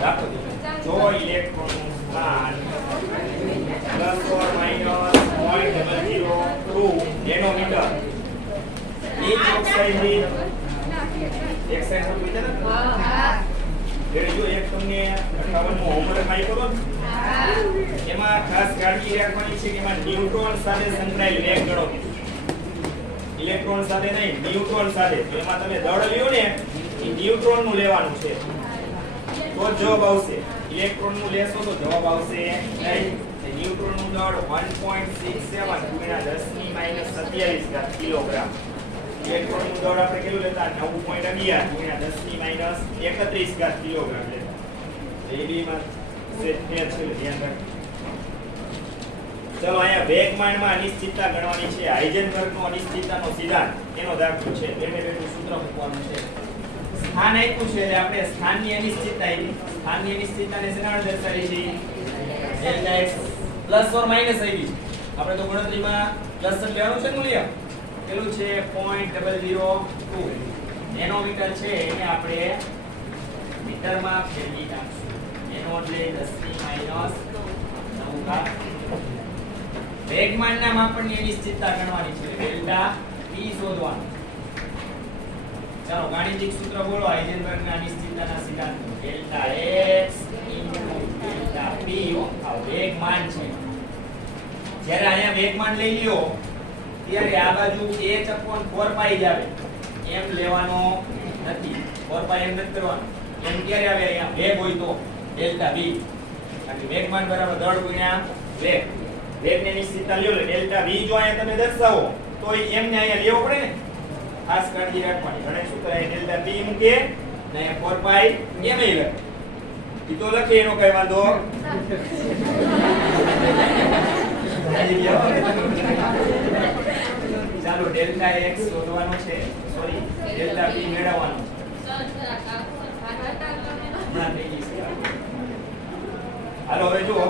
રાખો જો ઇલેક્ટ્રોનનું સ્થાન ±0.002 નેનોમીટર ની ચોકસાઈથી એક સાઈડ હતું વિચાર એટલે જો એક તમને 58 નું હોમવર્ક માં કરો ને એમાં ખાસ કાળજી રાખવાની છે કે એમાં ન્યુટ્રોન સાથે સંકળાયેલ વેગ ગણો ઇલેક્ટ્રોન સાથે નહીં ન્યુટ્રોન સાથે તો એમાં તમે દળ લ્યો ને એ ન્યુટ્રોન નું લેવાનું છે તો જવાબ આવશે ઇલેક્ટ્રોન નું લેશો તો જવાબ આવશે નહીં ન્યુટ્રોન નું દળ 1.67 ગુણ્યા 10 ની -27 કિલોગ્રામ ઇલેક્ટ્રોન નું દળ આપણે કેટલું લેતા 9.11 ગુણ્યા 10 ની -31 કિલોગ્રામ લેતા એ બી માં સેટ છે ધ્યાન રાખો ચલો અહીંયા વેગમાનમાં અનિશ્ચિતતા ગણવાની છે હાઇઝનબર્ગનો અનિશ્ચિતતાનો સિદ્ધાંત એનો દાખલો છે બેઠું સૂત્ર મૂકવાનું છે સ્થાન આપ્યું છે એટલે આપણે સ્થાનની અનિશ્ચિતતા આવી સ્થાનની અનિશ્ચિતતાને શેના વડે દર્શાવી છે delta x plus or minus આવી છે આપણે તો ગણતરીમાં પ્લસ જ લેવાનું છે મૂલ્ય પેલું છે 0.002 નેનોમીટર છે એને આપણે મીટરમાં ફેરવી નાખશું એનો એટલે 10 ની -9 વેગમાનના માપનની અનિશ્ચિતતા ગણવાની છે ડેલ્ટા p શોધવાનું ચાલો ગાણિતિક સૂત્ર બોલો હાઇઝનબર્ગના અનિશ્ચિતતાના સિદ્ધાંત ડેલ્ટા x ડેલ્ટા p આ વેગમાન છે જ્યારે અહીંયા વેગમાન લઈ લ્યો ત્યારે આ બાજુ h/4π જ આવે એમ લેવાનો નથી 4π એમ નથી કરવાનો એમ ક્યારે આવે અહીંયા વેગ હોય તો ડેલ્ટા v કારણ કે વેગમાન બરાબર દળ ગુણ્યા વેગ વેગની અનિશ્ચિતતા લ્યો એટલે ડેલ્ટા v જો અહીંયા તમે દર્શાવો તો એમને અહીંયા લેવો પડે ને ખાસ કાળજી રાખવાની ગણેશ સૂત્ર અહીં ડેલ્ટા p મૂકે ને 4π એમ લખે ઈ તો લખે એનો કઈ વાંધો ચાલો ડેલ્ટા x શોધવાનો છે સોરી ડેલ્ટા p મેળવવાનો હાલો હવે જુઓ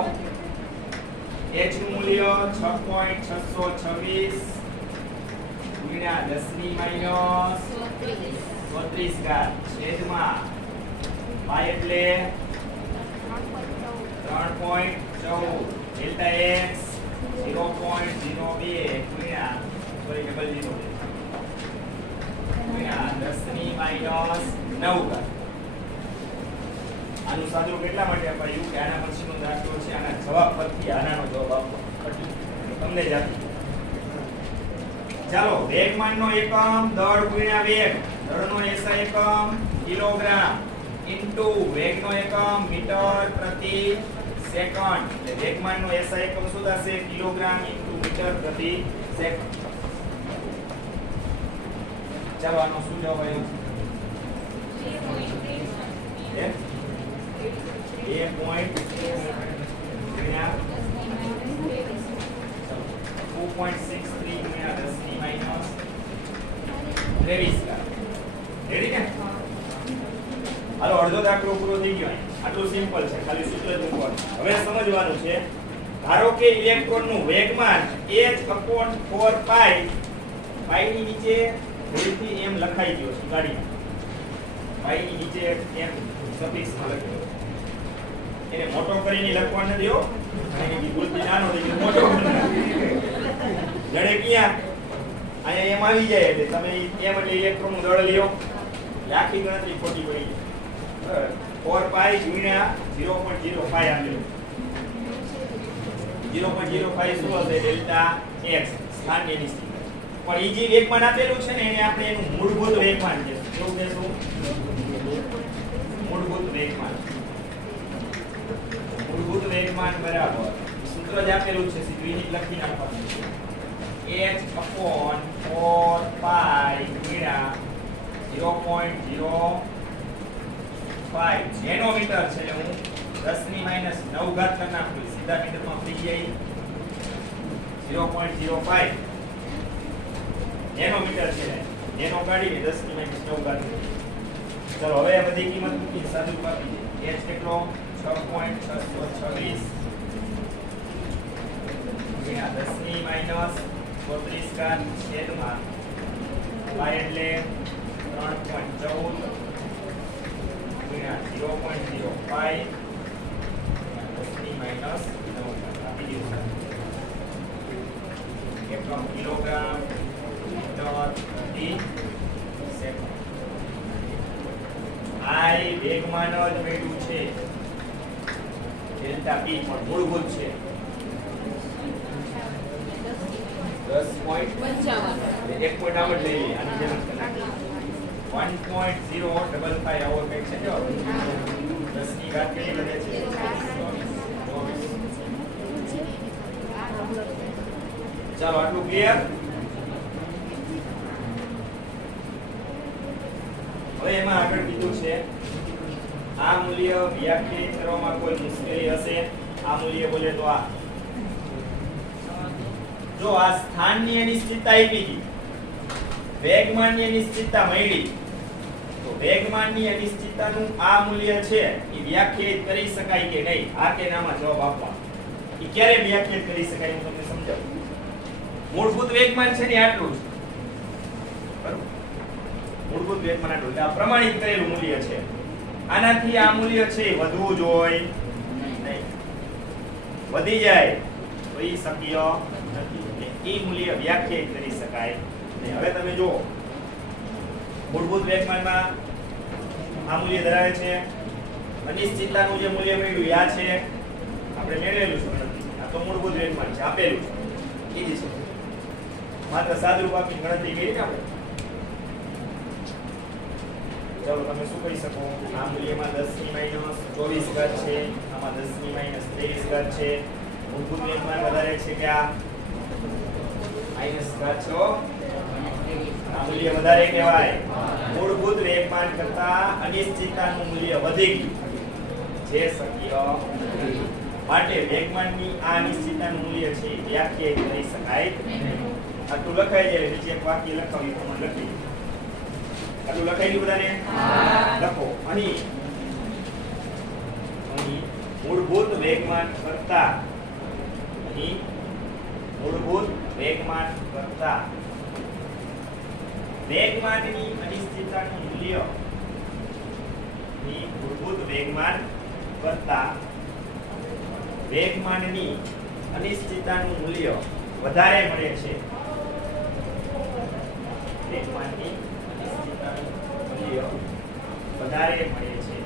h નું મૂલ્ય 6.626 ગુણ્યા 10 ની -32 છેદમાં y એટલે 3.14 ડેલ્ટા x 0.02 ગુણ્યા સોરી ડબલ 0 ગુણ્યા 10 ની -9 આનું સાદું કેટલા માટે અપાયું કે આના પછીનો દાખલો છે આના જવાબ પરથી આનાનો જવાબ આપો તમને જ આપી ચાલો વેગમાનનો એકમ દળ ગુણ્યા વેગ દળનો SI એકમ કિલોગ્રામ ઇન્ટુ વેગનો એકમ મીટર પ્રતિ સેકન્ડ એટલે વેગમાનનો SI એકમ શું થશે કિલોગ્રામ ઇન્ટુ મીટર પ્રતિ સેકન્ડ ચાલો આનો શું જવાબ આવ્યો છે 2.63 ગુણ્યા 10 ની -23 રેડી ને હાલો અડધો દાખલો પૂરો થઈ ગયો આટલું સિમ્પલ છે ખાલી સૂત્ર જ મૂકવાનું હવે સમજવાનું છે ધારો કે ઇલેક્ટ્રોનનું વેગમાન h/4π ની નીચે ભૂલથી એમ લખાઈ ગયો છે ગાડીમાં ની નીચે એમ સફિક્સમાં લખ્યો એને મોટો કરીને લખવા ન દો એની ભૂલથી નાનો થઈ ગયો મોટો કરી જડે ક્યાં અહીંયા એમ આવી જાય એટલે તમે એમ એટલે ઇલેક્ટ્રોનનું દળ લ્યો આખી ગણતરી ખોટી પડી જાય 4π ગુણ્યા 0.05 આપેલું 0.05 શું હશે ડેલ્ટા x સ્થાનની અનિશ્ચિતતા પણ ઈ જે વેગમાન આપેલું છે ને એને આપણે એનું મૂળભૂત વેગમાન કહેશું કેવું કહેશું મૂળભૂત વેગમાન મૂળભૂત વેગમાન બરાબર સૂત્ર જ આપેલું છે સીધું યુનિટ લખી નાખવાનું h/4π ગુણ્યા 0.05 નેનોમીટર છે એટલે હું 10 ની -9 ઘાત કરી નાખું સીધા મીટરમાં થઈ જાય 0.05 નેનોમીટર છે નેનો કાઢીને 10 ની -9 ઘાત ચલો હવે આ બધી કિંમત મૂકી સાદું આપી દે h કેટલો 6.626 ગુણ્યા 10 ની -32 ઘાત છેદમાં y એટલે 3.14 3.14 ગુણ્યા 0.05 10 માઈનસ 9 આપી દીધું એકમ કિલોગ્રામ મીટર પ્રતિ સેકન્ડ. આ વેગમાન જ મેળવ્યું છે ડેલ્ટા પી પણ મૂળભૂત છે 10.55 એક પોઈન્ટ આવડ લઈ લે આની જેમ જ નાખી 1.055 આવો કંઈક છે જો 10 ની ઘાત કેટલી વધે છે 24. ચાલો આટલું ક્લિયર. હવે એમાં આગળ કીધું છે આ મૂલ્ય વ્યાખ્યાયિત કરવામાં કોઈ મુશ્કેલી હશે. આ મૂલ્ય બોલે તો આ જો આ સ્થાનની અનિશ્ચિતતા આપી હતી, વેગમાનની અનિશ્ચિતતા મળી, તો વેગમાનની અનિશ્ચિતતાનું આ મૂલ્ય છે એ વ્યાખ્યાયિત કરી શકાય કે નહીં, આ કે નામાં જવાબ આપવાનો. એ ક્યારે વ્યાખ્યાયિત કરી શકાય હું તમને સમજાવું. મૂળભૂત વેગમાન છે ને આટલું જ બરોબર, મૂળભૂત વેગમાન આટલું આ પ્રમાણિત કરેલું મૂલ્ય છે. આનાથી આ મૂલ્ય છે વધવું જોઈએ નહીં, વધી જાય તો એ શક્ય નથી. એ મૂલ્ય વ્યાખ્યાયિત કરી શકાય નહીં. હવે તમે જુઓ મૂળભૂત વેગમાનમાં આ મૂલ્ય ધરાવે છે, અનિશ્ચિતતાનું જે મૂલ્ય મળ્યું આ છે આપણે મેળવેલું છે. આ તો મૂળભૂત વેગમાન છે, આપેલું છે, ઈજી છે. માત્ર સાદરૂપ આપી ગણતરી કરી ને આપણે. ચાલો તમે શું કહી શકો, આ મૂલ્યમાં 10 ની માઈનસ 24 ઘાત છે, આમાં 10 ની માઈનસ 23 ઘાત છે. મૂળભૂત વેગમાન વધારે છે કે આ માઈનસ ઘાત છે? આ મૂલ્ય વધારે કહેવાય. મૂળભૂત વેગમાન કરતા અનિશ્ચિતતાનું મૂલ્ય વધી ગયું, જે શક્ય નથી. માટે વેગમાનની આ અનિશ્ચિતતાનું મૂલ્ય છે વ્યાખ્યાયિત કરી શકાય નહીં. આટલું લખાઈ જાય નીચે એક વાક્ય લખાવી પ્રમાણે લખી. આટલું લખાઈ ગયું બધાને? લખો. અહીં મૂળભૂત વેગમાન કરતા મૂળભૂત વેગમાન કરતા વેગમાનની અનિશ્ચિતતાનું મૂલ્ય મૂળભૂત વેગમાન કરતા વેગમાનની અનિશ્ચિતતાનું મૂલ્ય વધારે મળે છે. વેગમાનની અનિશ્ચિતતાનું મૂલ્ય વધારે મળે છે.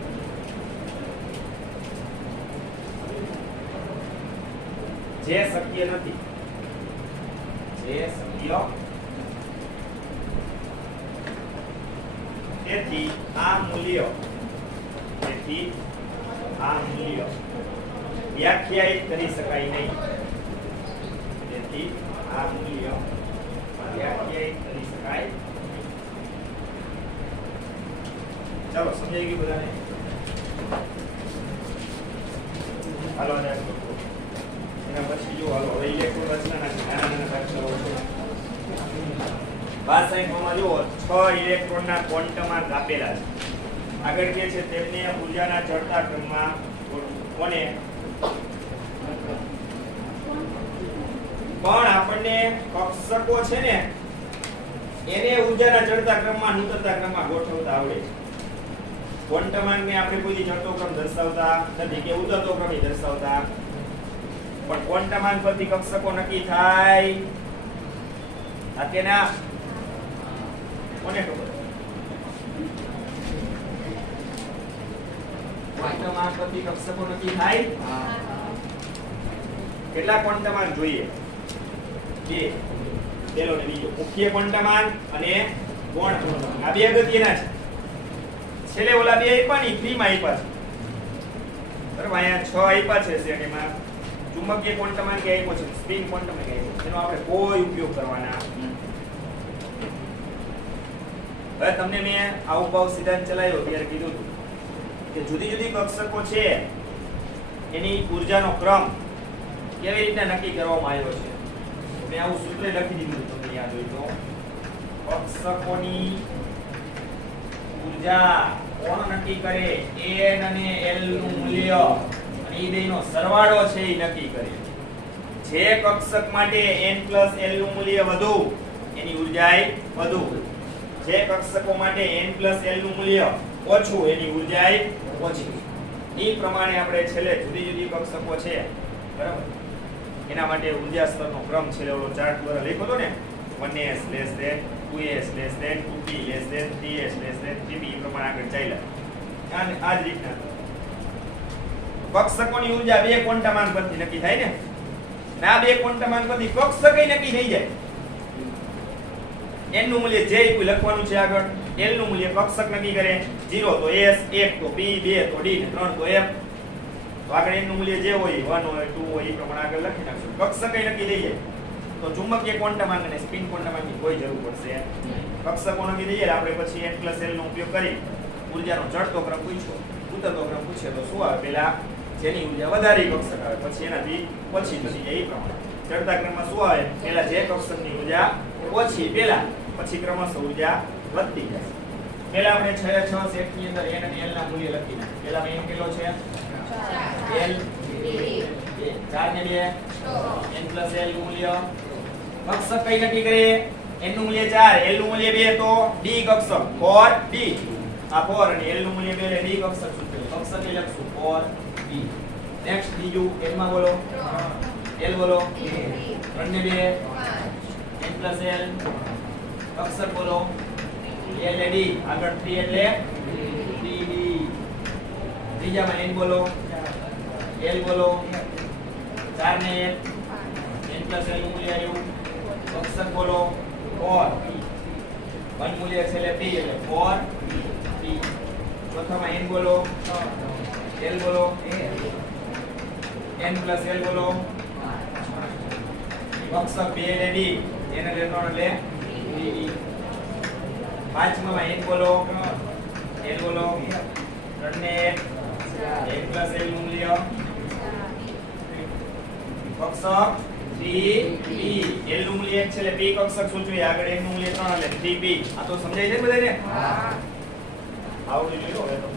જે શક્ય નથી, જે શક્ય. તેથી આ મૂલ્ય વ્યાખ્યાયિત કરી શકાય નહીં. તેથી આ મૂલ્ય વ્યાખ્યાયિત કરી શકાય. ચાલો સમજાઈ ગયું બધાને? હાલો એના પછી જો હાલો હવે ઇલેક્ટ્રોન રચનાના નાના નાના દાખલાઓ છે. 62 માં જુઓ 6 ઇલેક્ટ્રોનના ક્વોન્ટમ આંક આપેલા છે. આગળ કે છે તેમને ઊર્જાના ચડતા ક્રમમાં કોને પણ આપણને કક્ષકો છે ને એને ઊર્જાના ચડતા ક્રમમાં ઉતરતા ક્રમમાં ગોઠવતા આવડે છે. ક્વોન્ટમ આંકને આપણે કોઈ ચડતો ક્રમ દર્શાવતા નથી કે ઉતરતો ક્રમ દર્શાવતા, પણ ક્વોન્ટમ આંક પરથી કક્ષકો નક્કી થાય આ કે ના? કોને ખબર? ક્વોન્ટમ આંક પરથી કક્ષકો નક્કી થાય. કેટલા ક્વોન્ટમ આંક જોઈએ? બે. પેલો ને બીજો, મુખ્ય ક્વોન્ટમ આંક અને ગૌણ ક્વોન્ટમ આંક. આ બે અગત્યના છે. છેલ્લે ઓલા બે આપ્યા ની ફ્રીમાં આપ્યા છે બરાબર. અહીંયા 6 આપ્યા છે શ્રેણીમાં. ચુંબકીય ક્વોન્ટમ આંક આપ્યો છે, સ્પિન ક્વોન્ટમ આંક આપ્યો છે. એનો આપણે કોઈ ઉપયોગ કરવાના. હવે તમને મેં આવું સિદ્ધાંત ચલાવ્યો ત્યારે કીધું હતું કે જુદી જુદી કક્ષકો છે એની ઊર્જાનો ક્રમ કેવી રીતે નક્કી કરવામાં આવ્યો છે. મેં આવું સૂત્ર લખી દીધું તમને યાદ હોય તો. કક્ષકોની ઊર્જા કોણ નક્કી કરે? n અને l નું મૂલ્ય અને એ બેનો સરવાળો છે એ નક્કી કરે. જે કક્ષક માટે n + l નું મૂલ્ય વધુ એની ઊર્જા વધુ, જે કક્ષકો માટે n + l નું મૂલ્ય ઓછું એની ઉર્જા ઓછી. એ પ્રમાણે આપણે છેલ્લે જુદી જુદી કક્ષકો છે બરાબર એના માટે ઉર્જા સ્તરનો ક્રમ છેલ્લે ઓલો ચાર્ટ દ્વારા લખ્યો હતો ને 1s less than 2s less than 2p less than 3s less than 3p એ પ્રમાણે આગળ ચાલ્યા. અને આ જ રીતના કક્ષકોની ઉર્જા બે ક્વોન્ટામાંક પરથી નક્કી થાય ને. અને આ બે ક્વોન્ટામાંક પરથી કક્ષકય નક્કી થઈ જાય. n નું મૂલ્ય જે લખવાનું છે આગળ, l નું મૂલ્ય કક્ષક નક્કી કરે, 0 તો s, 1 તો p, 2 તો d, 3 તો f. તો આગળ n નું મૂલ્ય જે હોય 1 હોય 2 હોય એ પ્રમાણે આગળ લખી નાખશું. કક્ષકય નક્કી થઈ જાય તો ચુંબકીય ક્વોન્ટામાંક અને સ્પિન ક્વોન્ટામાંકની કોઈ જરૂર પડશે નહીં. કક્ષકો નક્કી થઈ જાય આપણે પછી n + l નો ઉપયોગ કરી ઉર્જાનો ચડતો ક્રમ પૂછ્યો, ઉતરતો ક્રમ પૂછે તો શું આવે? પહેલા જેની ઉર્જા વધારે કક્ષક આવે, પછી એનાથી ઓછી થતી જાય. એ પ્રમાણે ચડતા ક્રમમાં શું આવે? પહેલા જે કક્ષકની ઉર્જા ઓછી પહેલા, પછી ક્રમશઃ ઉર્જા વધતી જાય. પહેલા આપણે 6 સેટની અંદર n અને l ના મૂલ્ય લખી નાખીએ. પહેલા n કેટલો છે? 4 l 4 ને 2 n + l નું મૂલ્ય કક્ષક કઈ નક્કી કરીએ? n નું મૂલ્ય 4, l નું મૂલ્ય 2 તો d કક્ષક 4d. આ 4 અને l નું મૂલ્ય 2 એટલે d કક્ષક સૂચવે. કક્ષક એ લખશું 4d. નેક્સ્ટ બીજું n માં બોલો, l બોલો, 3 ને 2 n + l કક્ષક બોલો, l એ d, આગળ 3 એટલે dd. ત્રીજામાં n બોલો, l બોલો, 4 ને 1 n + l નું મૂલ્ય આવ્યું, કક્ષક બોલો 4 1 મૂલ્ય છે એટલે p એટલે 4p. ચોથામાં n બોલો, l બોલો, n + l બોલો, કક્ષક 2 એટલે d, n એટલે 3 એટલે dd. પાંચમામાં n બોલો, l બોલો, 3 ને 1 + l નું મૂલ્ય કક્ષક 3p. l નું મૂલ્ય 1 છે એટલે p કક્ષક સૂચવે, આગળ n નું મૂલ્ય 3 એટલે 3p. આ તો સમજાય છે બધાને? હા. આવડી જોયો હવે તો.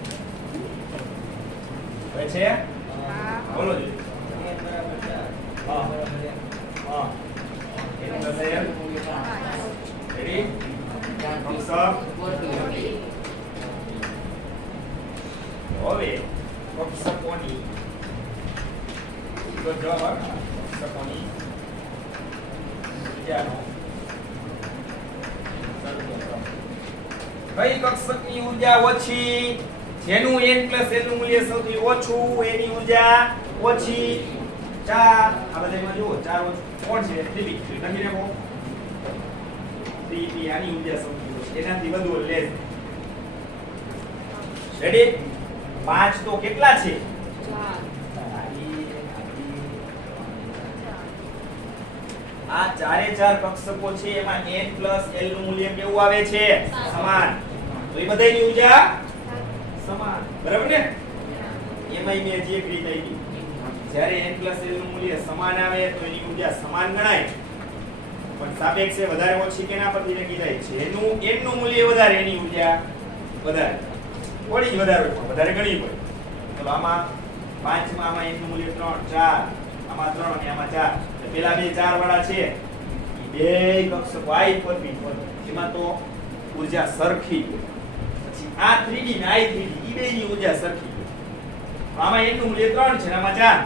હવે છે? હા. બોલો જી. હા. હા. n + l ready? કક્ષક 4p. હવે કક્ષકોની તો જવાબ આવે કક્ષકોની ઉર્જાનો કઈ કક્ષકની ઉર્જા ઓછી? જેનું n + l નું મૂલ્ય સૌથી ઓછું એની ઉર્જા ઓછી. 4 આ બધામાં જુઓ 4 ઓછું કોણ છે? 3p. લખી નાખો 3p. આની ઉર્જા સૌથી ઓછી, એનાથી વધુ લેસ. રેડી? 5 તો કેટલા છે? 4. આ ચારે ચાર કક્ષકો છે એમાં n + l નું મૂલ્ય કેવું આવે છે? સમાન. તો એ બધાયની ઉર્જા સમાન. બરાબર ને? એમાં મે જે ક્રિયા થઈ ગઈ. જ્યારે n + l નું મૂલ્ય સમાન આવે તો એની ઉર્જા સમાન ગણાય. પણ સાપેક્ષે વધારે ઓછી કેના પરથી નક્કી થાય છે? એનું n નું મૂલ્ય વધારે, એની ઉર્જા વધારે. થોડી જ વધારે હોય પણ વધારે ગણી પડે. તો આમાં 5 માં આમાં n નું મૂલ્ય 3, 4, આમાં 3 અને આમાં 4. પેલા બે 4 વાળા છે બે કક્ષકો i પર b પર, એમાં તો ઉર્જા સરખી હોય. પછી આ 3d ને i3d ઈ બેની ઉર્જા સરખી હોય. આમાં n નું મૂલ્ય 3 છે અને આમાં 4.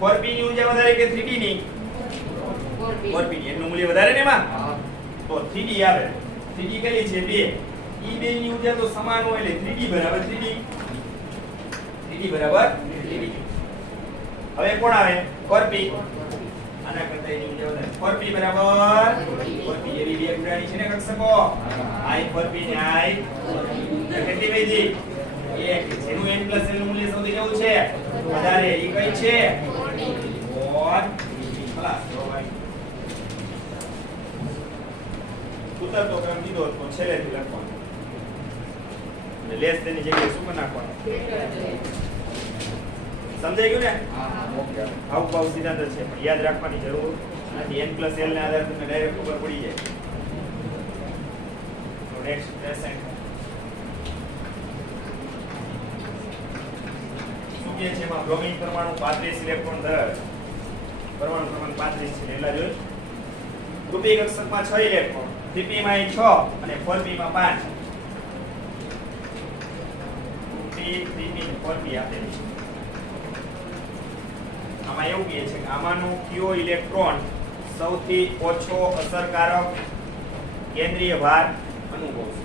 4p ની ઉર્જા વધારે કે 3d ની? 4p ની. n નું મૂલ્ય વધારે ને એમાં, તો 3d આવે. 3d કેટલી છે? 2. ઈ બેની ઉર્જા તો સમાન હોય એટલે 3d બરાબર 3d. 3d બરાબર 3d. હવે કોણ આવે? 4p. આના કરતા એની ઉર્જા વધારે. 4p બરાબર 4p. એવી બે ગુણાની છે ને કક્ષકો? i 4p ને i કેટલી વૈધી? 1. જેનું n + l નું મૂલ્ય સૌથી કેવું છે? વધારે. ઈ કઈ છે? 4p. ખલાસ. ઉતરતો ક્રમ દીધો તો છેલ્લેથી લખવાનું. અને લેસ તેની જગ્યાએ શું કરી નાખવાનું? સમજાઈ ગયું ને? ઓકે. આવું ભાવ સિદ્ધાંત છે પણ યાદ રાખવાની જરૂર નથી. n + l ના આધારે તમને ડાયરેક્ટ ખબર પડી જાય. તો નેક્સ્ટ પેશન્ટ શું કહે છે? એમાં બ્રોમિન પરમાણુ 35 ઇલેક્ટ્રોન ધરાવે. પરમાણુ ક્રમાંક 35 છે એટલા જોઈ. રૂપી કક્ષકમાં 6 ઇલેક્ટ્રોન 3p માં 6 અને 4p માં 5 3p ને 4p આપેલી છે. આમાં એવું કહે છે કે આમાંનો કયો ઇલેક્ટ્રોન સૌથી ઓછો અસરકારક કેન્દ્રીય ભાર અનુભવશે.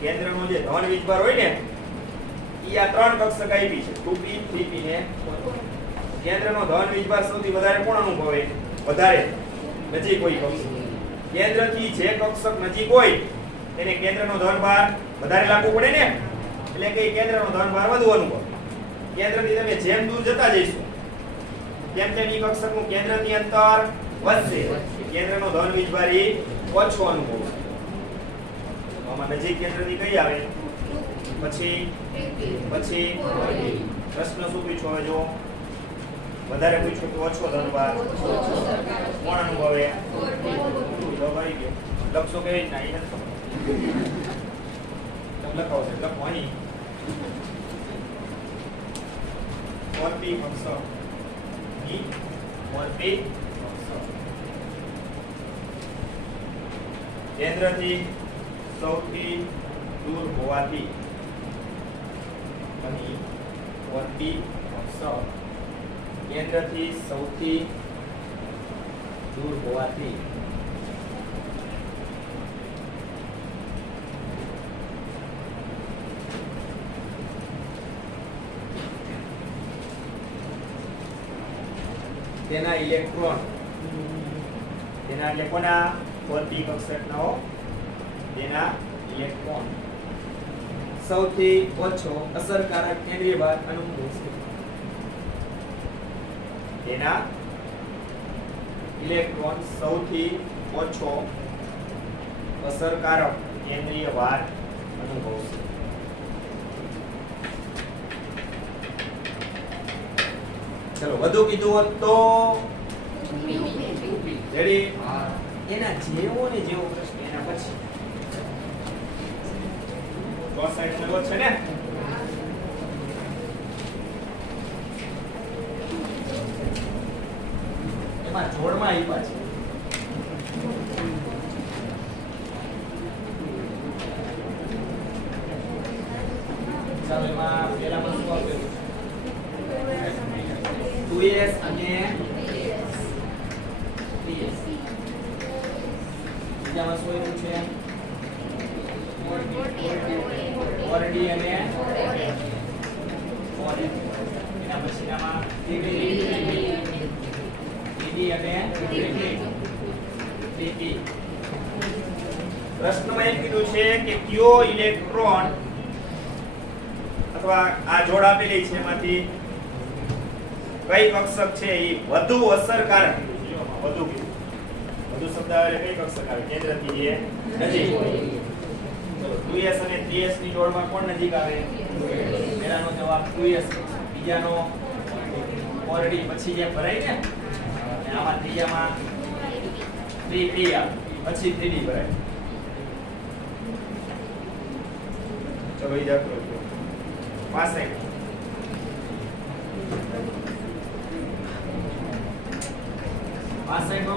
કેન્દ્રનો જે ધન વીજભાર હોય ને ઈ આ ત્રણ કક્ષક આપી છે 2p 3p ને 4p. કેન્દ્રનો ધન વીજભાર સૌથી વધારે કોણ અનુભવે? વધારે નજીક હોય કક્ષક. કેન્દ્રથી જે કક્ષક નજીક હોય તેને કેન્દ્રનો ધન ભાર વધારે લાગુ પડે ને, એટલે કે કેન્દ્રનો ધન ભાર વધુ અનુભવે. કેન્દ્રથી તમે જેમ દૂર જતા જઈશું તેમ તેમ ઈ કક્ષકનું કેન્દ્રથી અંતર વધશે. કેન્દ્રનો ધન વીજભાર ઈ ઓછો અનુભવશે. આમાં નજીક કેન્દ્રથી કઈ આવે? પછી પ્રશ્ન શું પૂછ્યો? હવે જો વધારે પૂછ્યું તો ઓછો ધનભાર કોણ અનુભવે? આવી ગયો. લખશો કેવી રીતના? એ નથી ખબર. લખાવો છે, લખો અહીં 4p કક્ષક ઈ 4p કક્ષક કેન્દ્રથી સૌથી દૂર હોવાથી અહીં 4p કક્ષક કેન્દ્રથી સૌથી દૂર હોવાથી તેના ઇલેક્ટ્રોન તેના એટલે કોના 4p કક્ષકનો તેના ઇલેક્ટ્રોન સૌથી ઓછો અસરકારક કેન્દ્રીય ભાર અનુભવશે. તેના ઇલેક્ટ્રોન સૌથી ઓછો અસરકારક કેન્દ્રીય ભાર અનુભવશે. ચલો વધુ કીધું હોત તો રેડી. એના જેવો ને જેવો પ્રશ્ન એના પછી તો સાઈડ લેવો છે ને. એમાં જોડમાં આપ્યા છે. ચાલો એમાં પહેલામાં શું આપેલું? 2s અને 3s. બીજામાં શું આવ્યું છે? 4d અને 4f. એના પછીનામાં 3d અને 3p. પ્રશ્નમાં એમ કીધું છે કે કયો ઇલેક્ટ્રોન અથવા આ જોડ આપેલી છે એમાંથી કઈ કક્ષક છે એ વધુ અસરકારક? વધુ શબ્દ આવે કઈ કક્ષક આવે? કેન્દ્રથી જે નજીક હોય. ચલો 2s અને 3s ની જોડમાં કોણ નજીક આવે? પહેલાનો જવાબ 2s, બીજાનો 4d, પછી જે ભરાય ને અને આમાં ત્રીજામાં 3p આવે, પછી 3d ભરાય. ચલો ઈ દાખલો જો 65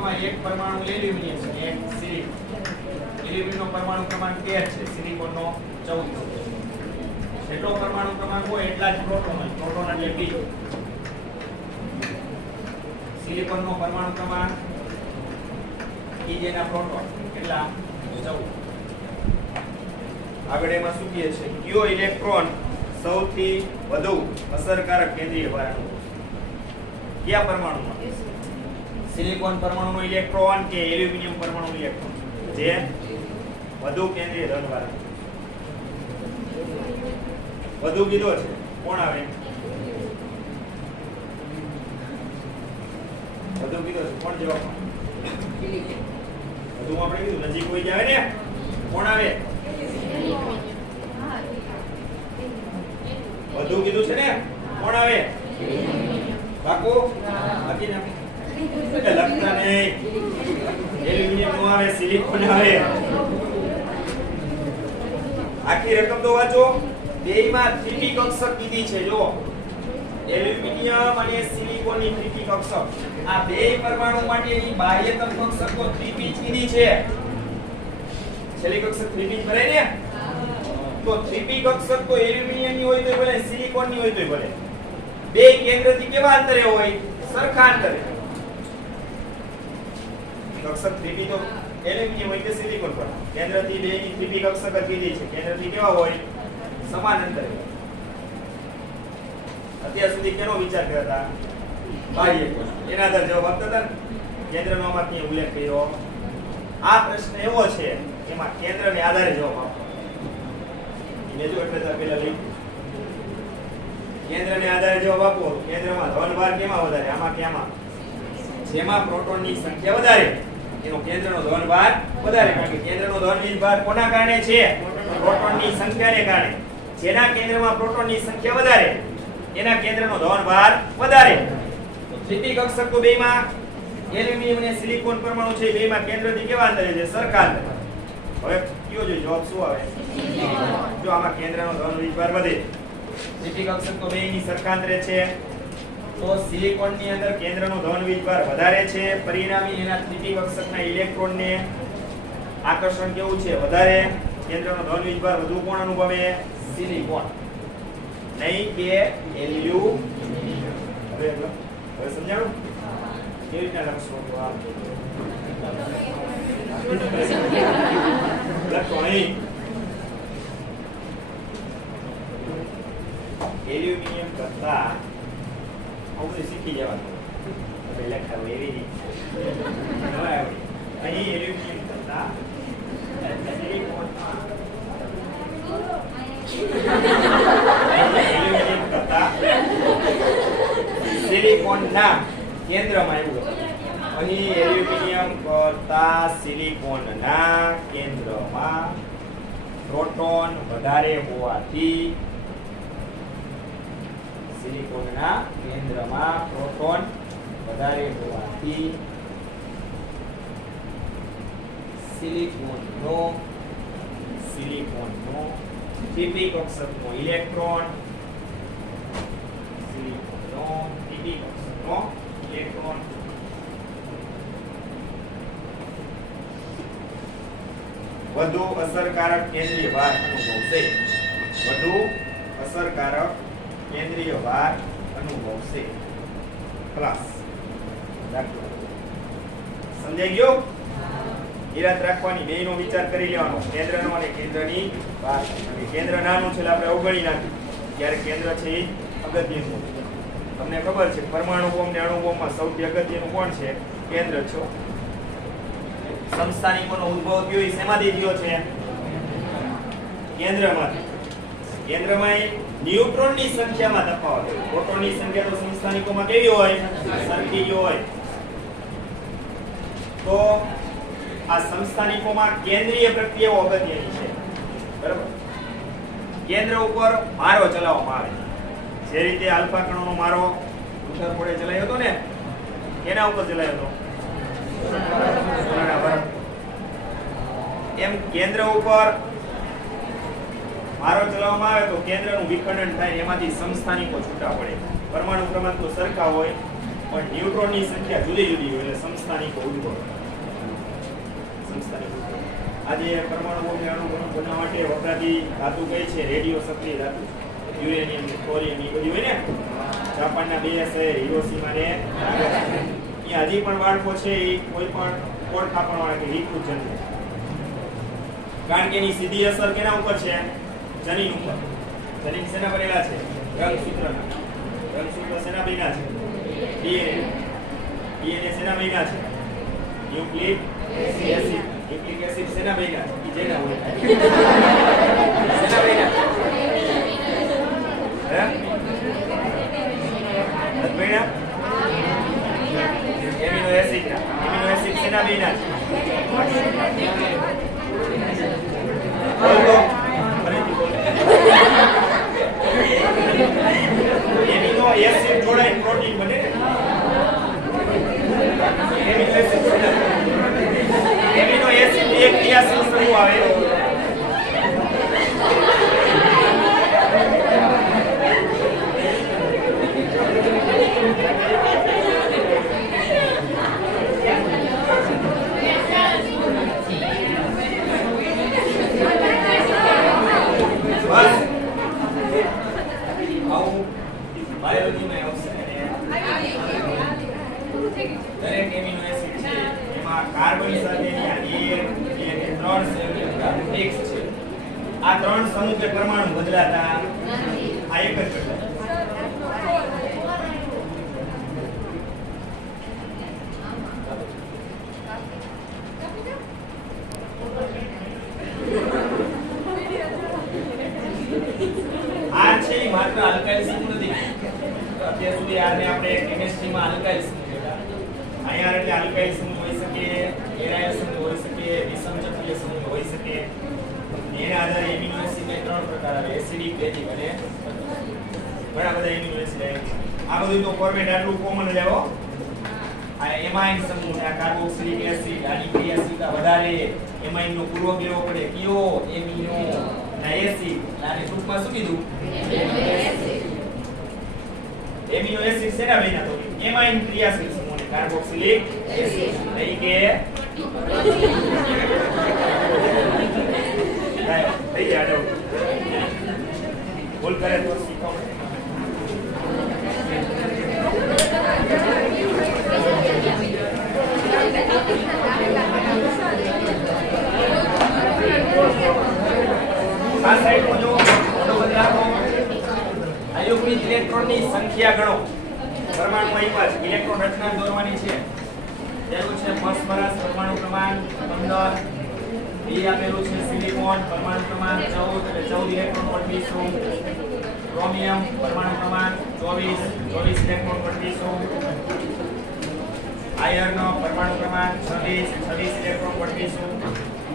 માં એક પરમાણુ એલ્યુમિનિયમ છે, એક સિલિકોન. એલ્યુમિનિયમનો પરમાણુ ક્રમાંક 13 છે, સિલિકોનનો 14 છે. જેટલો પરમાણુ ક્રમાંક હોય એટલા જ પ્રોટોન હોય. પ્રોટોન એટલે p. સિલિકોનનો પરમાણુ ક્રમાંક e જેના પ્રોટોન કેટલા? 14. આગળ એમાં શું કહે છે? કયો ઇલેક્ટ્રોન સૌથી વધુ અસરકારક કેન્દ્રીય ભાર અનુભવશે? કયા પરમાણુમાં? સિલિકોન પરમાણુનો ઇલેક્ટ્રોન કે એલ્યુમિનિયમ પરમાણુનો ઇલેક્ટ્રોન જે વધુ કેન્દ્રીય ધનભાર? વધુ કીધો છે કોણ આવે? વધુ કીધો છે કોણ જવાબ? વધુ આપણે કીધું નજીક કોઈ જાય ને કોણ આવે? વધુ કીધું છે ને કોણ આવે? બાકુ બાકી ના લખતા નહીં. એલ્યુમિનિયમ નો આવે, સિલિકોન આવે. આખી રકમ તો વાંચો. બેયમાં 3p કક્ષક કીધી છે. જો એલ્યુમિનિયમ અને સિલિકોન સિલિકોનની 3p કક્ષક આ બે પરમાણુ માટેની બાહ્યતમ કક્ષક તો 3p જ કીધી છે છેલ્લી કક્ષક 3p જ ભરાય ને તો 3p કક્ષક તો એલ્યુમિનિયમની હોય તોય ભલે સિલિકોનની હોય તોય ભલે બે કેન્દ્રથી કેવા અંતરે હોય સરખા અંતરે કક્ષક 3p તો એલ્યુમિનિયમ હોય કે સિલિકોન પર કેન્દ્રથી બેની 3p કક્ષક જ કીધી છે કેન્દ્રથી કેવા હોય સમાન અંતરે અત્યાર સુધી કેનો વિચાર કરતા બાહ્ય કોષ એના આધારે જવાબ આપતા હતા કેન્દ્રનો આમાં ક્યાં ઉલ્લેખ કર્યો આ પ્રશ્ન એવો છે એમાં કેન્દ્રને આધારે જવાબ આપો મેં જો એટલે પેલા લઈ કેન્દ્રને આધારે જવાબ આપો કેન્દ્રમાં ધનભાર કેમાં વધારે આમાં ક્યાંમાં જેમાં પ્રોટોનની સંખ્યા વધારે એનો કેન્દ્રનો ધનભાર વધારે કારણ કે કેન્દ્રનો ધનભાર કોના કારણે છે પ્રોટોનની સંખ્યાને કારણે જેના કેન્દ્રમાં પ્રોટોનની સંખ્યા વધારે એના કેન્દ્રનો ધનભાર વધારે તો 3p કક્ષક તો બેમાં એલ્યુમિનિયમ અને સિલિકોન પરમાણુ છે બેમાં કેન્દ્રથી કેવા અંતરે છે સરખા અંતરે હવે કયો જો જવાબ શું આવે જો આમાં કેન્દ્રનો ધનભાર વધે 3p કક્ષક તો બેની સરખા અંતરે છે તો સિલિકોનની અંદર કેન્દ્રનો ધનભાર વધારે છે પરિણામી એના 3p કક્ષકના ઇલેક્ટ્રોનને આકર્ષણ કેવું છે વધારે કેન્દ્રનો ધનભાર વધુ કોણ અનુભવે સિલિકોન નહીં કે એલ્યુમિનિયમ હવે સમજાણું કેવી રીતના લખશો તો આ લખો અહીં એલ્યુમિનિયમ કરતા આપણે શીખી જવાનું આપણે લખાવું એવી રીતે અહીં એલ્યુમિનિયમ કરતા સિલિકોન એલ્યુમિનિયમ કરતા સિલિકોનના કેન્દ્રમાં આવ્યું અહીં એલ્યુમિનિયમ કરતા સિલિકોનના કેન્દ્રમાં પ્રોટોન વધારે હોવાથી સિલિકોનના કેન્દ્રમાં પ્રોટોન વધારે હોવાથી સિલિકોનનો 3p કક્ષકનો ઇલેક્ટ્રોન સિલિકોનનો 3p કક્ષકનો ઇલેક્ટ્રોન વધુ અસરકારક કેન્દ્રીય ભાર અનુભવશે વધુ અસરકારક કેન્દ્રીય ભાર અનુભવશે ક્લાસ દાખલો સમજાઈ ગયો યાદ રાખવાની બેનો વિચાર કરી લેવાનો કેન્દ્રનો અને કેન્દ્રની બહાર કેન્દ્ર નાનું છે એટલે આપણે અવગણી નાખી ત્યારે કેન્દ્ર છે એ અગત્યનું તમને ખબર છે પરમાણુ બોમ્બ ને અણુ બોમ્બમાં સૌથી અગત્યનું કોણ છે કેન્દ્ર છે સમસ્થાનિકોનો ઉદ્ભવ થયો શેમાંથી થયો છે કેન્દ્રમાંથી કેન્દ્રમાં ન્યુટ્રોનની સંખ્યામાં તફાવત હોય પ્રોટોનની સંખ્યા તો સમસ્થાનિકોમાં કેવી હોય સરખી હોય તો આ સમસ્થાનિકોમાં કેન્દ્રીય પ્રક્રિયાઓ અગત્યની છે બરાબર કેન્દ્ર ઉપર મારો ચલાવવામાં આવે જે રીતે આલ્ફા કણોનો મારો ઉત્તર પોળે ચલાવ્યો હતો ને એના ઉપર ચલાવ્યો હતો એમ કેન્દ્ર ઉપર મારો ચલાવવામાં આવે તો કેન્દ્રનું વિખંડન થાય એમાંથી સમસ્થાનિકો છૂટા પડે પરમાણુ ક્રમાંક તો સરખા હોય પણ ન્યુટ્રોનની સંખ્યા જુદી જુદી હોય એટલે સમસ્થાનિકો ઉદ્ભવે આજે પરમાણુ બોમ્બ અણુ બોમ્બ બનાવવા માટે વપરાતી ધાતુ કઈ છે રેડિયો સક્રિય ધાતુ યુરેનિયમ થોરિયમ એ બધી હોય ને જાપાનના બે શહેર હિરોશીમા ને નાગાસાકી હજી પણ બાળકો છે એ કોઈ પણ કોડ ખાપણવાળા કે વિકૃત જંતુ કારણ કે એની સીધી અસર કેના ઉપર છે જનીન ઉપર જનીન શેના બનેલા છે રંગસૂત્રના રંગસૂત્ર શેના બન્યા છે ડીએનએ શેના બન્યા છે ન્યુક્લિક એસિડ ન્યુક્લિક એસિડ શેના બન્યા છે જેના હોય શેના બન્યા હે બન્યા એમિનો એસિડ શેના બન્યા છે બોલો એમિનો એસિડ જોડાઈને પ્રોટીન બને એમિનો એસિડ એક ક્રિયાશીલ સમૂહ આવે ત્રણ સંયુક્ત X છે. આ ત્રણ સમૂહ કે પરમાણુ બદલાતા નથી. આ એક જ ઘટના. આ છે માત્ર આલ્કાઇલ સમૂહ નથી. અત્યાર સુધી આને આપણે કેમિસ્ટ્રીમાં આલ્કાઇલ સમૂહ કહેતા. અહીંયા એટલે આલ્કાઇલ સમૂહ હોઈ શકે, એરાઇલ સમૂહ હોઈ શકે, વિષમચક્રીય સમૂહ હોઈ શકે. એના આધારે એમિનો એસિડના ત્રણ પ્રકાર આવે: એસિડિક, બેઝિક અને ઘણા બધા એમિનો એસિડ આવે. આ બધું તો ફોર્મેટ આટલું કોમન જ આવો. આ એમાઇન સમૂહ, આ કાર્બોક્સિલિક એસિડ, આની ક્રિયાશીલતા વધારે. એમાઇન નો પૂર્વક લેવો પડે કયો? એમિનો ના એસિડ. આને ટૂંકમાં શું કીધું? એમિનો એસિડ શેના બન્યા? તો એમાઇન ક્રિયાશીલ સમૂહ ને કાર્બોક્સિલિક એસિડ. નહીં કે થઈ જાય ભૂલ કરે તો શીખો. આ સાઈડમાં જો મોટો બદલાવ આયુર્વેદ ઇલેક્ટ્રોનની સંખ્યા ગણો. પરમાણુ આપ્યા છે, ઇલેક્ટ્રોન રચના દોરવાની છે. પહેલું છે ફોસ્ફરસ, પરમાણુ ક્રમાંક 15. એ આપેલું છે સિલિકોન, પરમાણુ ક્રમાંક 14 એટલે 14 ઇલેક્ટ્રોન ગોઠવીશું. ક્રોમિયમ, પરમાણુ ક્રમાંક 24 ઇલેક્ટ્રોન ગોઠવીશું. આયર્ન, પરમાણુ ક્રમાંક 26 ઇલેક્ટ્રોન ગોઠવીશું.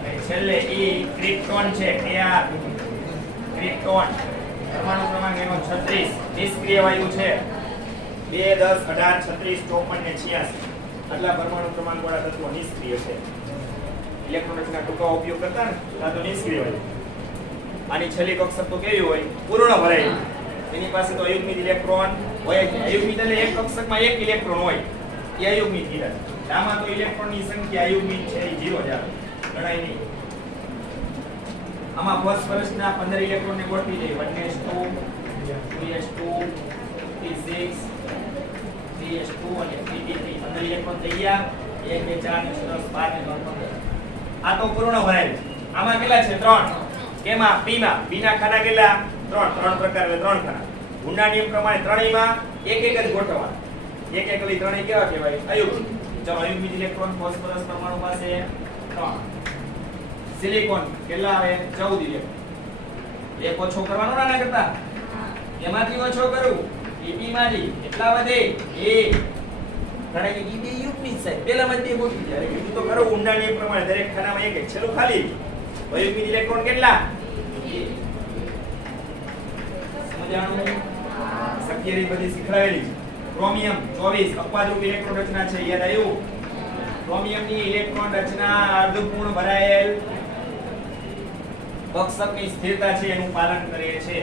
અને છેલ્લે ક્રિપ્ટોન છે. કયા? ક્રિપ્ટોન, પરમાણુ ક્રમાંક એનો 36 નિષ્ક્રિય વાયુ છે. 2 10 18 36 54 ને 86 આટલા પરમાણુ ક્રમાંક વાળા તત્વો નિષ્ક્રિય છે. ઇલેક્ટ્રોન રચના ટૂંકા ઉપયોગ કરતા ને આ તો નિષ્ક્રિય હોય. આની છેલ્લી કક્ષક તો કેવી હોય? પૂર્ણ ભરાયેલી. એની પાસે તો અયુગ્મિત ઇલેક્ટ્રોન હોય. અયુગ્મિત એટલે એક કક્ષકમાં એક ઇલેક્ટ્રોન હોય. એ અયુગ્મિત કીધા. આમાં તો ઇલેક્ટ્રોનની સંખ્યા અયુગ્મિત છે એ 0 જ આવે, ગણાય નહીં. આમાં ફોસ્ફરસના 15 ઇલેક્ટ્રોનને ગોઠવી દઈએ. 1s2 2s2 3s6 3s2 અને 3p3 15 ઇલેક્ટ્રોન થઈ ગયા. 1 2 4 6 10 12 ને 15. આ તો પૂર્ણ ભરાયેલ. આમાં કેટલા છે? 3. કેમાં? p માં. p ના ખાના કેટલા? 3 પ્રકાર એટલે 3 ખાના. ગુણના નિયમ પ્રમાણે ત્રણેયમાં એક એક જ ગોઠવવાના. એક એક લઈ ત્રણેય કેવા કહેવાય? અયુગ્મિત. ચલો અયુગ્મિત ઇલેક્ટ્રોન ફોસ્ફરસ પરમાણુ પાસે 3. સિલિકોન કેટલા આવે? 14 ઇલેક્ટ્રોન. એક ઓછો કરવાનો ના કરતા. એમાંથી ઓછો કરું pp માંથી કેટલા વધે? 1. ઘણા કે ઈ બે યુગ્મિત છે. પેલામાં બે ગોઠવી જાય. એટલે તો કરો ઊંડા નિયમ પ્રમાણે દરેક ખાનામાં એક એક. છેલ્લું ખાલી. અયુગ્મિત ઇલેક્ટ્રોન કેટલા? 2. સમજાણું? શક્ય રીત બધી શીખવાડેલી છે. ક્રોમિયમ 24 અપવાદરૂપ ઇલેક્ટ્રોન રચના છે. યાદ આવ્યું? ક્રોમિયમની ઇલેક્ટ્રોન રચના અર્ધપૂર્ણ ભરાયેલ કક્ષકની સ્થિરતા છે એનું પાલન કરે છે.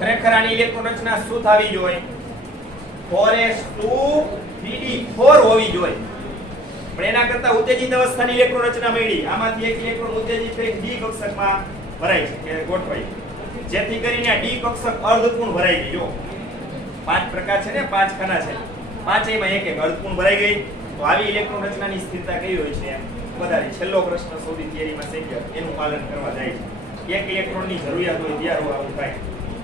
ખરેખર આની ઇલેક્ટ્રોન રચના શું થવી જોઈએ? 4s2 3d4 હોવી જોઈએ. પણ એના કરતા ઉત્તેજિત અવસ્થાની ઇલેક્ટ્રોન રચના મળી. આમાંથી એક ઇલેક્ટ્રોન ઉત્તેજિત થઈ d કક્ષકમાં ભરાય છે કે ગોઠવાય, જેથી કરીને આ d કક્ષક અર્ધપૂર્ણ ભરાઈ ગઈ. જો 5 પ્રકાર છે ને, 5 ખાના છે. પાંચેયમાં એક એક અર્ધપૂર્ણ ભરાઈ ગઈ. તો આવી ઇલેક્ટ્રોન રચનાની સ્થિરતા કેવી હોય છે? વધારે. છેલ્લો પ્રશ્ન સૌથી થિયરીમાં શીખ્ય એનું પાલન કરવા જાય છે. એક ઇલેક્ટ્રોનની જરૂરિયાત હોય ત્યારે આવું થાય.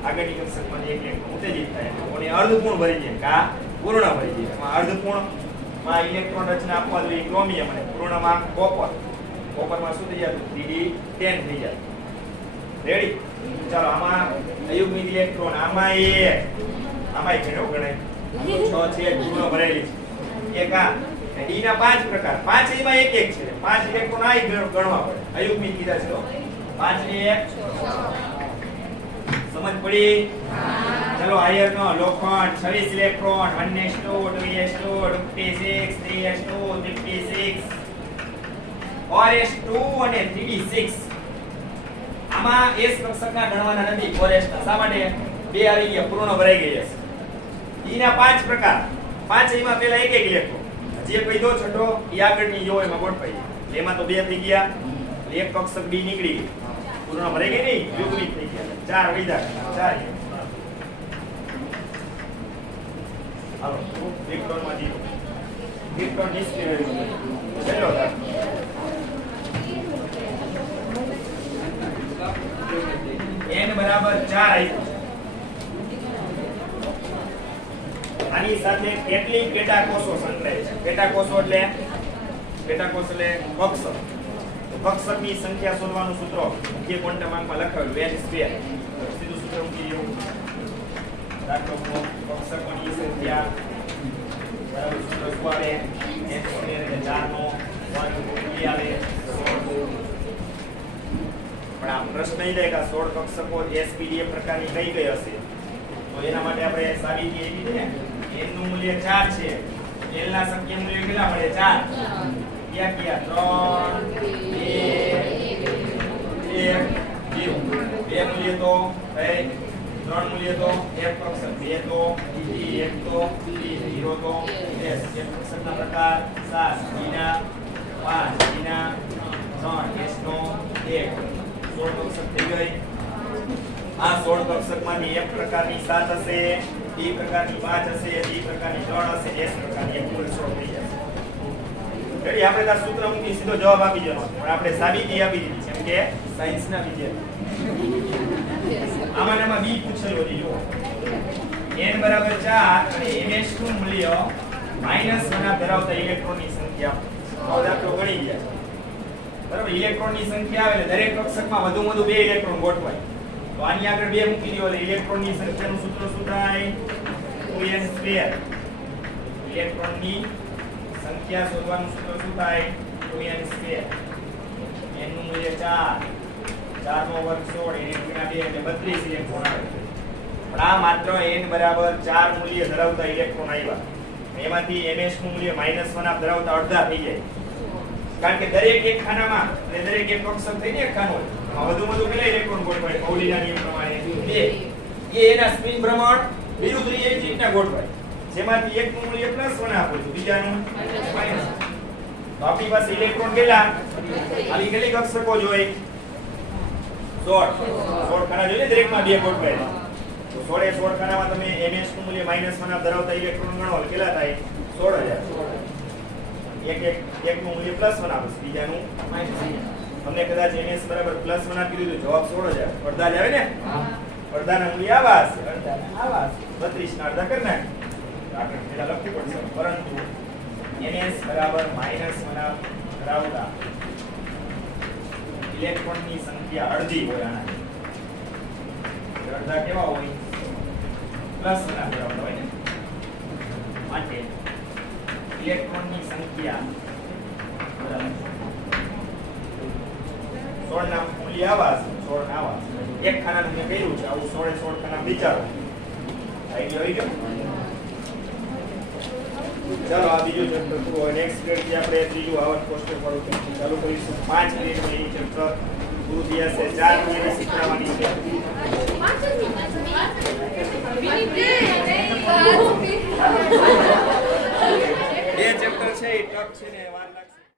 આગળની કક્ષકમાંથી એક ઇલેક્ટ્રોન ઉત્તેજિત થાય અને અર્ધપૂર્ણ ભરી જાય કા પૂર્ણ ભરી જાય. એમાં અર્ધપૂર્ણમાં ઇલેક્ટ્રોન રચના આપવા જોઈએ ક્રોમિયમ અને પૂર્ણમાં કોપર. કોપરમાં શું થઈ જાય? 3d10 થઈ જાય. રેડી? ચાલો આમાં અયુગ્મિત ઇલેક્ટ્રોન આમાં એક આમાં ઘણો ગણાય. 6 છે પૂર્ણ ભરેલી છે. એક આ d ના 5 પ્રકાર. 5 એમાં એક એક છે. 5 ઇલેક્ટ્રોન આ ગણવા પડે. અયુગ્મિત કીધા છે. 5 ને 1 સમજ પડી? ચલો આયર્ન લોખંડ 26 electron 1s2 2s2 26 3s2 56 4s2 અને 3d6. આમાં s કક્ષકના ગણવાના નથી. 4s ના શા માટે? બે આવી ગયા, પૂર્ણ ભરાઈ ગઈ છે. d ના 5 પ્રકાર. 5 એમાં પહેલા એક એક ઇલેક્ટ્રોન. જે કીધો છઠ્ઠો એ આગળની જો એમાં ગોઠવાઈ. એમાં તો બે થઈ ગયા. એક કક્ષક d નીકળી ગઈ. પૂર્ણ ભરાઈ ગઈ નહીં, યુગ્મિત થઈ ગયા. 4 વિધા 4 હાલો ઇલેક્ટ્રોનમાં જીરો ઇલેક્ટ્રોન નિષ્ક્રિય ચલો n બરાબર 4 આપ્યું આની સાથે કેટલી પેટા કોષો સંકળાય છે પેટા કોષો એટલે કક્ષક તો કક્ષકની સંખ્યા શોધવાનું સૂત્ર મુખ્ય ક્વોન્ટમ અંકમાં લખાવેલું n સ્ક્વેર સીધું સૂત્ર મૂકી દઉં દાખલો કક્ષકોની સંખ્યા બરાબર સૂત્ર શું આવે n સ્ક્વેર એટલે 4 નો વર્ગ કેટલી આવે 16 પણ આ પ્રશ્ન એ છે કે 16 કક્ષકો એસપીડીએફ પ્રકારની કઈ કઈ હશે તો એના માટે આપણે સાબિતી આપી છે ને n નું મૂલ્ય 4 છે l ના શક્ય મૂલ્ય કેટલા મળે 4 ક્યાં 3 2 1 0 બે મૂલ્ય તો કઈ 3 મૂલ્ય તો f કક્ષક 2 તો d 1 તો d 0 તો s f કક્ષકના પ્રકાર 7 d ના 5 d ના 3 s નો 1 16 કક્ષક થઈ ગઈ આ 16 કક્ષકમાંથી એક પ્રકારની 7 હશે b પ્રકારની 5 હશે d પ્રકારની 3 હશે s પ્રકારની એક કુલ 16 થઈ જશે રેડી આપણે આ સૂત્ર મૂકી સીધો જવાબ આપી દેવાનો પણ આપણે સાબિતી આપી દીધી કેમ કે સાયન્સના વિદ્યાર્થી આમાં b પૂછેલું છે જો n બરાબર 4 અને ms નું મૂલ્ય -1 ધરાવતા ઇલેક્ટ્રોનની સંખ્યા આવો દાખલો ગણી ગયા બરાબર ઇલેક્ટ્રોનની સંખ્યા આવે એટલે દરેક કક્ષકમાં વધુ 2 ઇલેક્ટ્રોન ગોઠવાય તો આની આગળ 2 મૂકી દો એટલે ઇલેક્ટ્રોનની સંખ્યાનું સૂત્ર શું થાય 2n2 ઇલેક્ટ્રોનની સંખ્યા શોધવાનું સૂત્ર શું થાય 2n2 n નું મૂલ્ય 4 4 નો વર્ગ 16 n ગુણ્યા 2 એટલે 32 ઇલેક્ટ્રોન આવે પણ આ માત્ર n બરાબર 4 મૂલ્ય ધરાવતા ઇલેક્ટ્રોન આવ્યા એમાંથી ms નું મૂલ્ય -1 ધરાવતા અડધા થઈ જાય કારણ કે દરેક એક ખાનામાં અને દરેક એક કક્ષક થઈને એક ખાનો હોય વધુ કેટલા ઇલેક્ટ્રોન ગોઠવાય પાઉલીના નિયમ પ્રમાણે 2 એ એના સ્પિન ભ્રમણ વિરુદ્ધ રીતના ગોઠવાય જેમાંથી એકનું મૂલ્ય +1 આપું છું બીજાનું માઈનસ તો આપણી પાસે ઇલેક્ટ્રોન કેટલા આવી કેટલી કક્ષકો જોઈ 16 ખાના જોઈએ દરેકમાં 2 ગોઠવાય તો 16 ખાનામાં તમે ms નું મૂલ્ય -1 ધરાવતા ઇલેક્ટ્રોન ગણો એટલે કેટલા થાય 16000 એક નું મૂલ્ય +1 આવશે બીજાનું માઈનસ તમને કદાચ ms બરાબર +1 આપી દીધું જવાબ 16000 અડધા જ આવે ને અડધાના મૂલ્ય આવા હશે અડધાના આવા હશે 32 ના અડધા કરી નાખ આગળ પેલા લખવું પડશે પરંતુ ns બરાબર -1 ધરાવતા ઇલેક્ટ્રોનની સંખ્યા અડધી હોય આના અડધા કેવા હોય +1 ધરાવતા હોય ને માટે ઇલેક્ટ્રોનની સંખ્યા બરાબર 16 ના મૂલ્ય આવા છે 16 ના આવા એક ખાનાનું મેં કર્યું છે આવું 16 ખાના વિચારો આવી ગયો ચાલો આ બીજું ચેપ્ટર પૂરું હોય નેક્સ્ટ પીરિયડ થી આપણે ત્રીજું આવર્ત કોષ્ટક વાળું ચાલુ કરીશું 5 મિનિટમાં એ ચેપ્ટર પૂરું થયા છે 4 મિનિટ શીખવાની છે બે ચેપ્ટર છે એ ટફ છે ને વાર લાગશે